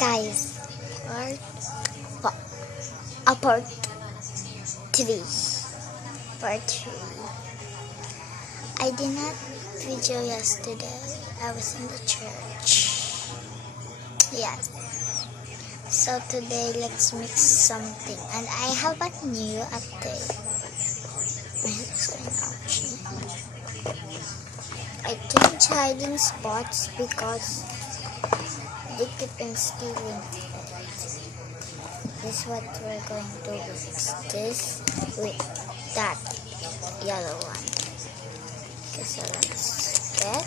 Guys, part 3. Part 3. I did not video yesterday. I was in the church. Yes. So today let's mix something, and I have a new update. My head is going ouchy. I changed hiding spots because they keep on stealing. This is what we're going to mix this with that yellow one. Okay, so let's get.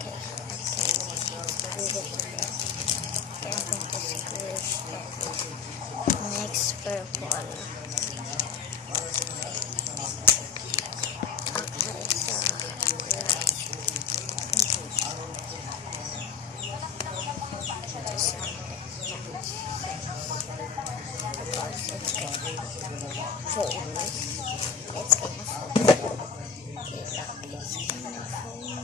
Okay, screw it together. Okay, I'm going to screw it together. Next, purple. Fold. It's gonna fold. Okay, look, it's gonna fold.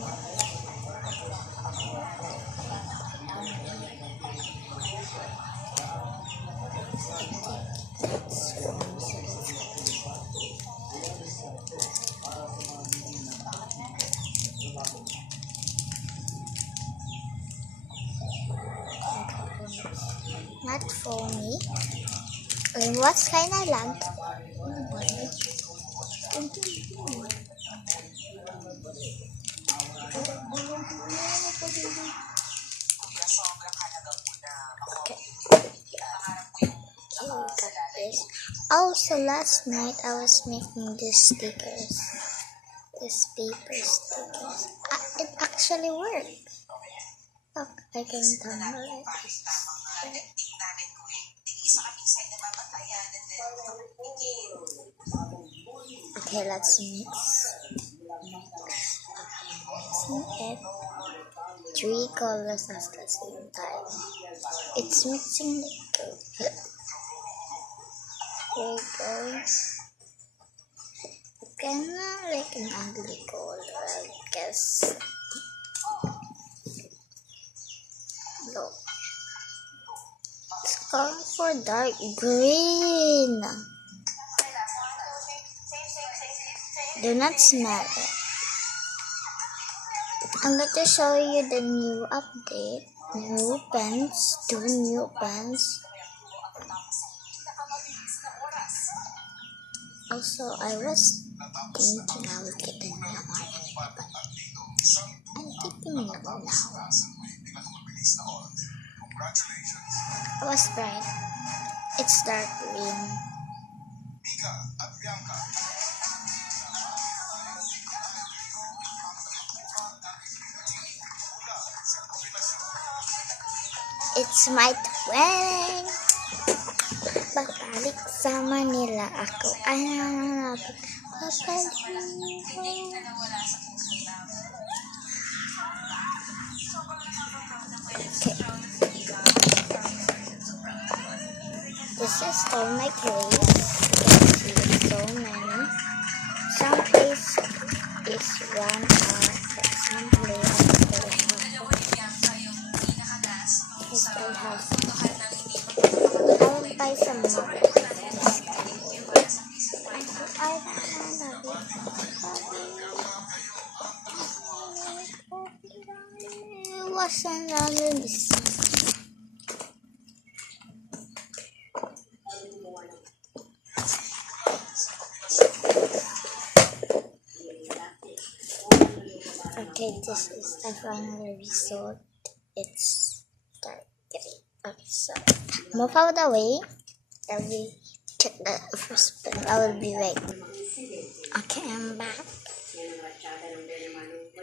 Not foamy. What's kind of lamp? Also, last night I was making these stickers. These paper stickers. It actually worked. Look, I can tumble it. Okay, let's mix. Mixing it. 3 colors at the same time. It's mixing good. There you go. Kinda like an ugly color, I guess. Look. It's calling for dark green. Do not smell it. I'm going to show you the new update. New pens. 2 new pens. Also, I was thinking I would get a new one. I'm keeping it now. I was right. It's dark green. It's my twin. Babalik sa Manila ako. Ay, nananapit. Babalik. Okay. This is all my clays. You can see so many. Some clays is 1 hour. Some clays I will buy some more. Wasn't on this. Okay, this is the final result. It's dark green. Okay, so move out of the way. Let me check the first pen. I will be right. Okay, I'm back.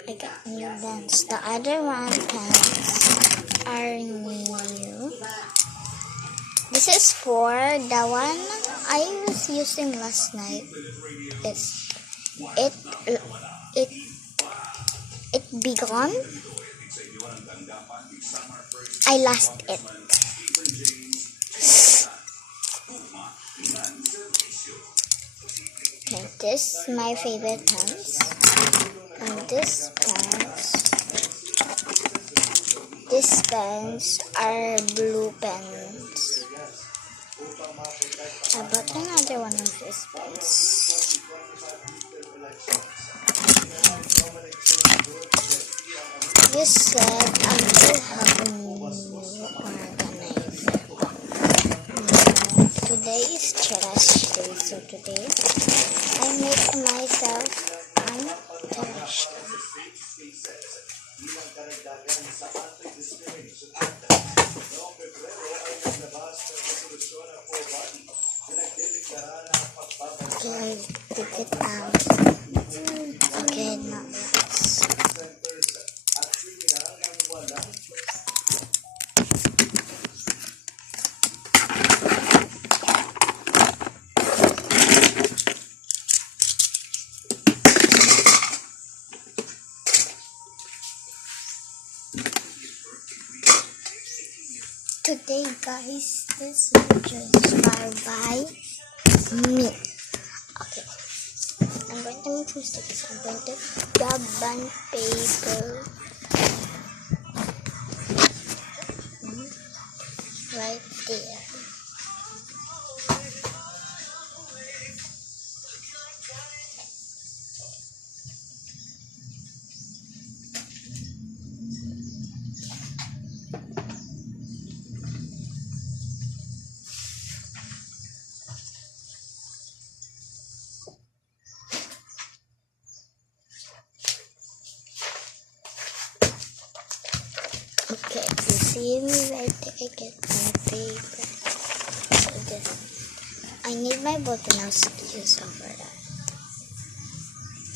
I got new pens. The other one pens are new. This is for the one I was using last night. It be gone. I lost it. Okay, this is my favorite pens. And this pens these pens are blue pens. I bought another one of these pens. You said I will have a new organizer. Today is trash day, so today I make myself an trash. Okay, I pick it out. Okay, now let's. Today, guys, this video is inspired by me. Okay, I'm going to make some stickers. I'm going to grab bond paper right there. Okay, you see me right there, I get my paper. So this, I need my button skills over that.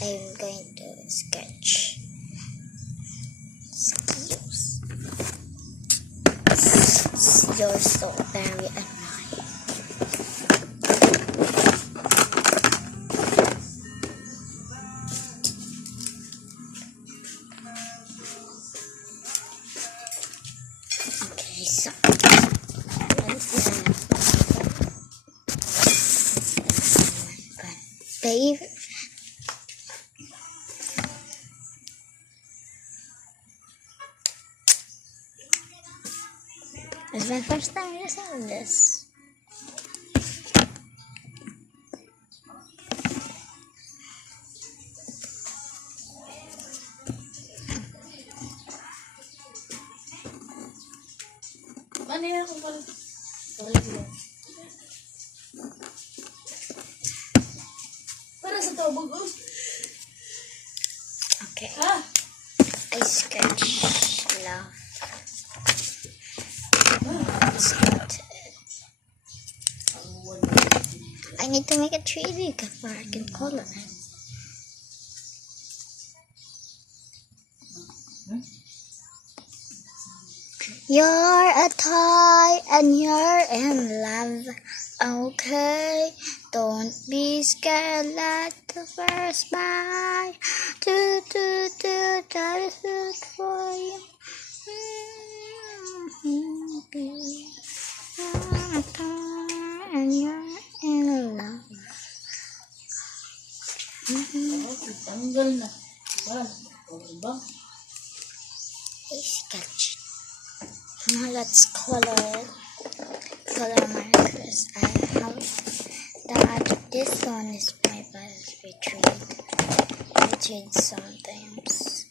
I'm going to sketch skills. You're so very annoying. Okay, so paper. It's my first time using this. Okay. I sketch love. Let's go to it. I need to make a 3D before I can color it. You're a toy and you're in love. Okay, don't be scared, let the first bite. That is good for you. And you're in love. I sketch. Now let's color it. Color markers. I have that. This one is my best retreat sometimes.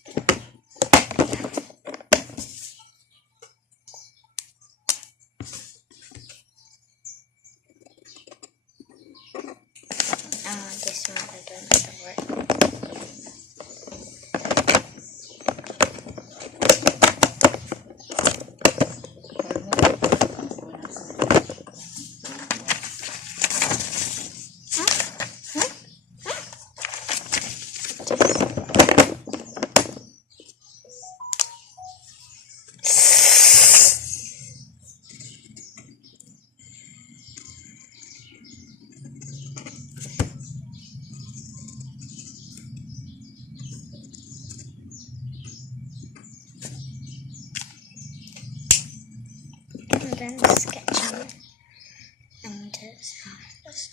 This one I don't have to work. And then sketching it. And this is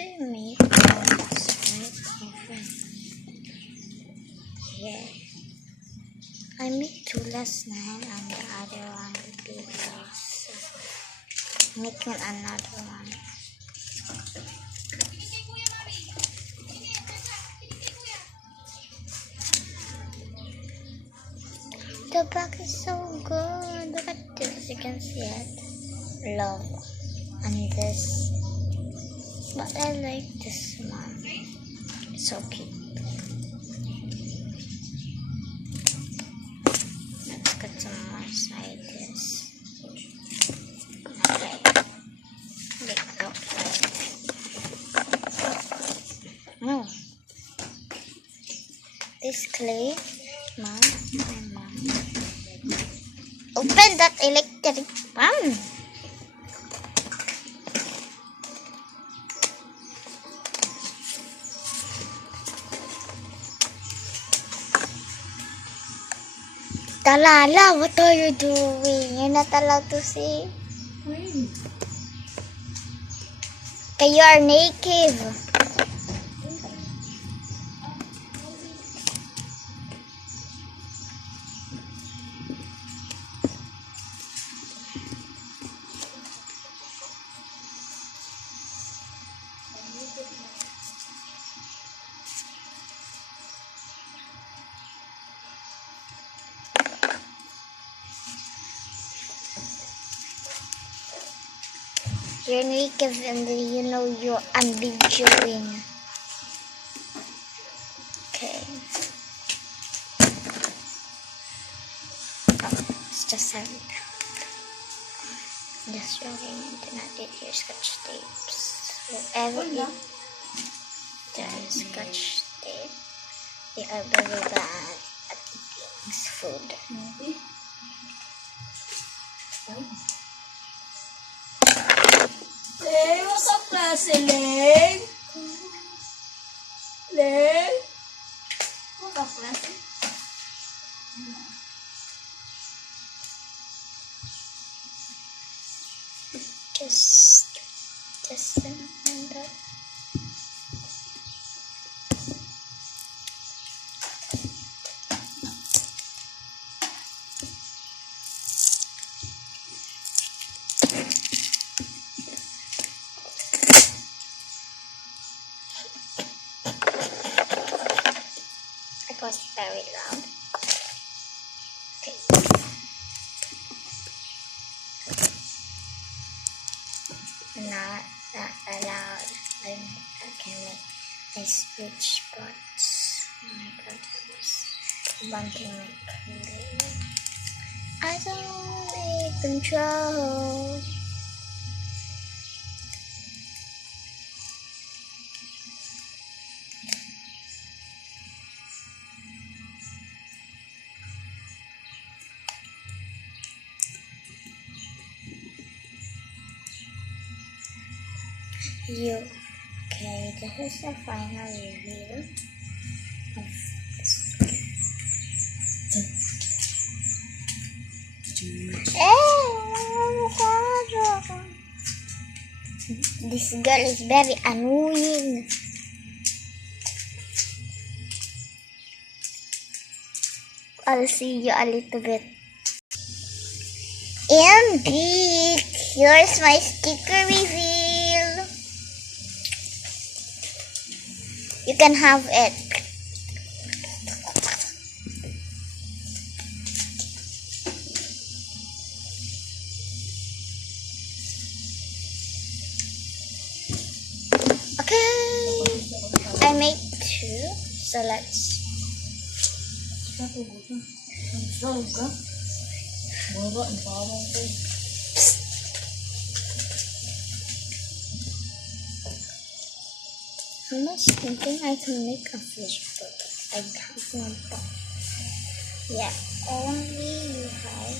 I make ones, right? Yeah. I made 2 last night and the other one would be this. Making another one. The back is so good. Look at this, you can see it. Love. And this. But I like this one. It's so cute. Let's get some more side this. Okay. Look outside. No. This clay. Mom. My mom. Open that electric fan. Talala, what are you doing? You're not allowed to see. Okay, you are naked. You're naked and you know you're unvideoing. Okay. It's just like just showing do not did your scotch tapes. Whatever there is scotch tape, they are very bad at eating food. Ling, what's up, klase, Ling? Ling? What's up, klase? Just and that. It was very loud. Okay. Not allowed. I can make a switch spots. Oh my god, bumping my clay. I don't make control. Okay, this is the final review of this. This girl is very annoying. I'll see you a little bit. And here's my sticker reveal. You can have it. Okay, I made 2, so let's. I was thinking I can make a fish boat. I have one pot. Yeah, only you have.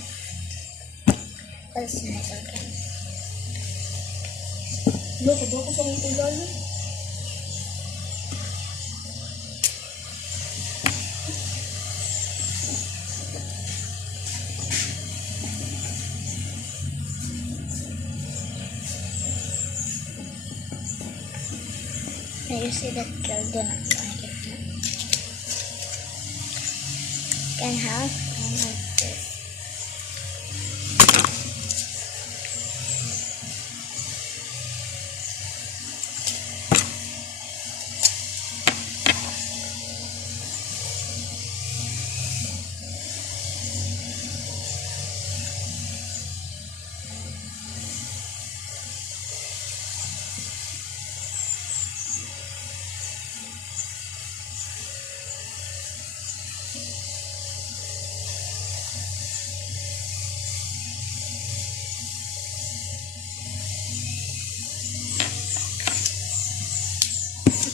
Let's make again. Look, ako sa kong ilalim. Now you see that girl do not like it. Can have one like this.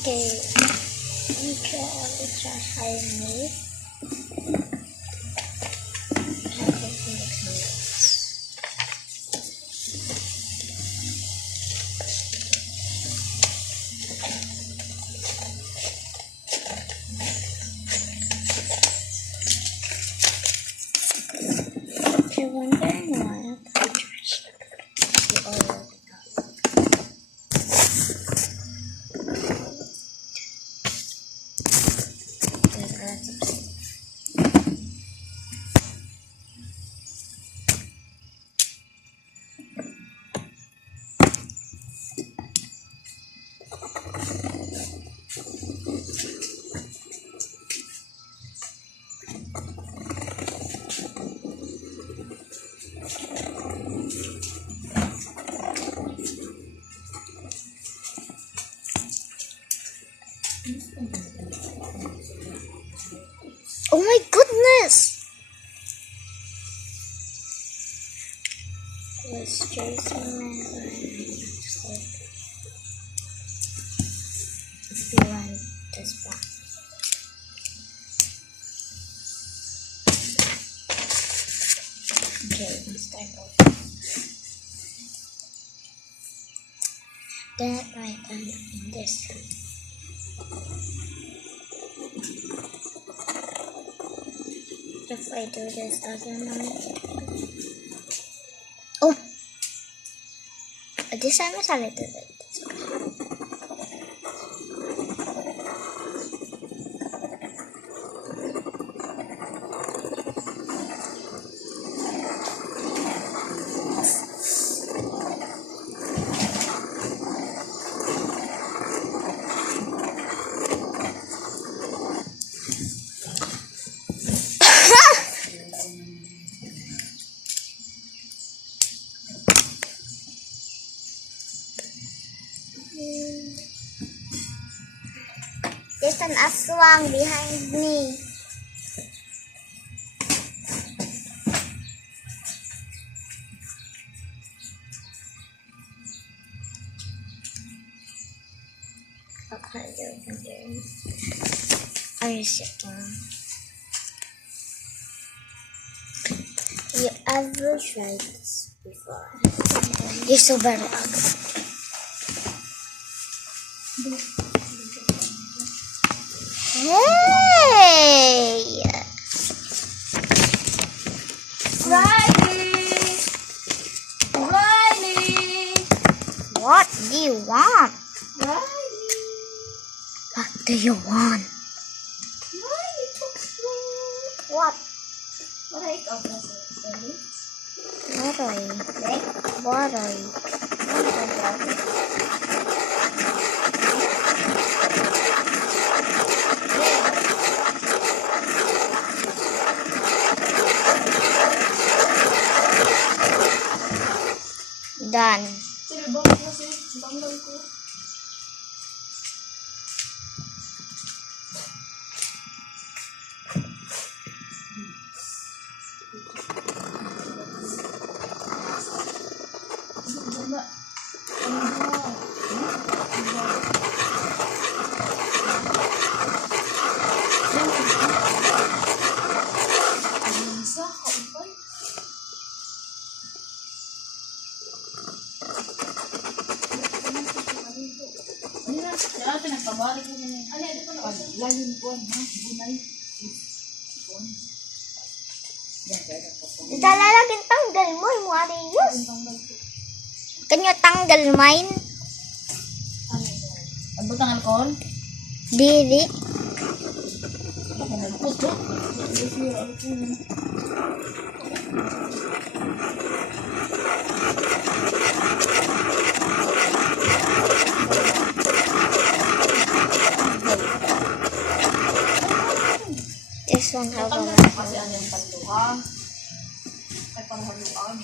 Okay, we throw all the trash I made. I hope it makes noise. If you're wondering why I put trash, you already know. Oh my goodness! Let's trace my line. We want this one. Okay, let's start over. That right in this one. If I do this again, oh, this time is a little bit. There's an aswang behind me. Okay, are you sitting? You ever tried this before? You're so very ugly. Hey! Riley! Riley! What do you want? Riley! What do you want? Riley, What? what are you talking about? What are you? What are you? Done. Sige, bakit kasi? Tanggal ko. Kaya pinagpabalik mo na yun. Ano, ito pa na. Lalim po, ha? Bunay. Dalalagin tanggal mo, yung Marius. Can you tanggal mine? Ano Butang alcohol? Dili. Ako nagputo. This one have a lot. Kasi ano yung panduha? Ay, panghaluan.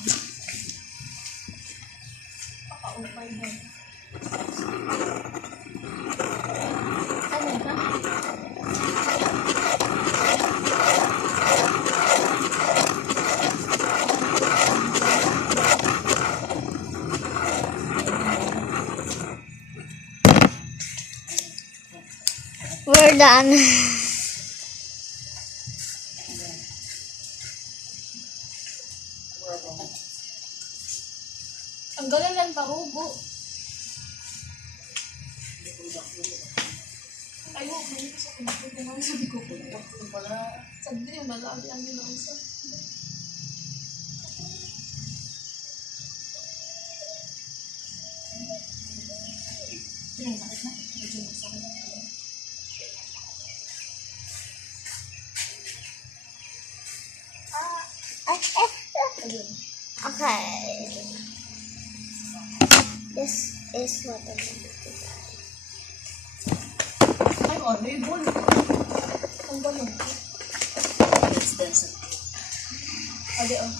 Pakaupay mo. Ano yun ha? We're done. Ang galing lang parugo. Ayaw, may isa ko na sabi ko po. Sabi din, malaki ang ginausa. Sakit na. Medyo masakit. Okay. This is what I'm going to do. Ay, ano yung bol? Ang balon. Ade, oh.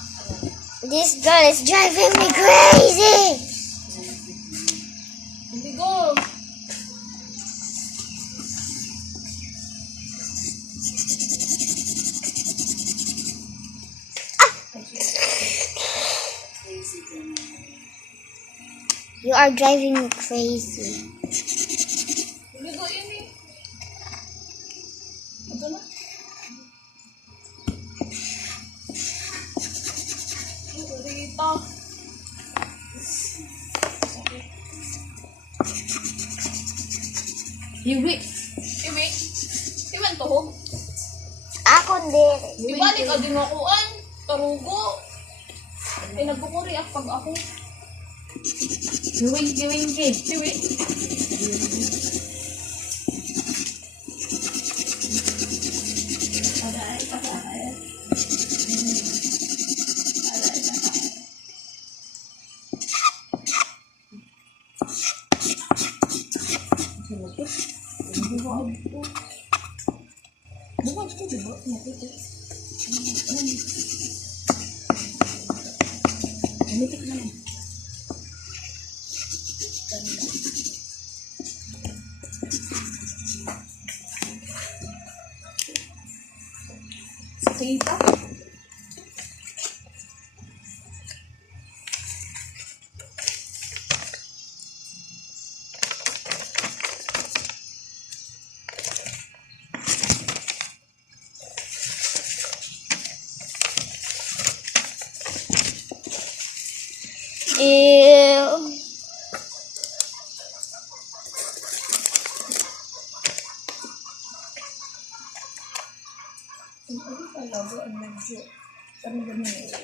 This girl is driving me crazy. Hindi go. You are driving me crazy. Hindi go yun eh. Ito na. Rita. Iwi. Iwi. Iwan tuhog. Ako hindi. Ibalik ka din akuan. Tarugo. Eh, nagpupuri ako pag ako. Winky, winky. Iwi. Bukan ko, diba? Nakita. Umitik na lang. Sa kita. Ew. Hindi talaga ang medyo. Ano ba niya?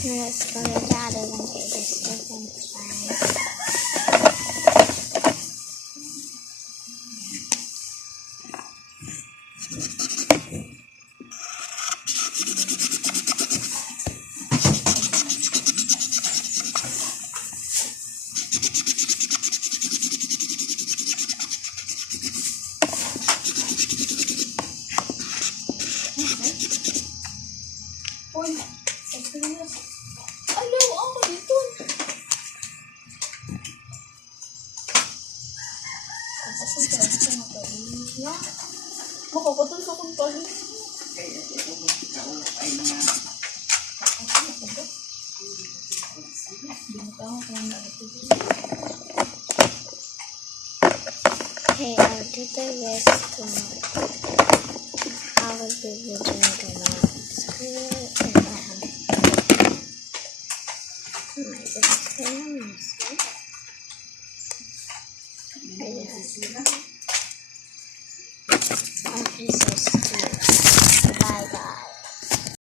Let's go to dad and get this second time. Na? Makapatol sa kong pala. Okay, I'll do the rest tomorrow. I will be reading the math school and I have my disclaimer.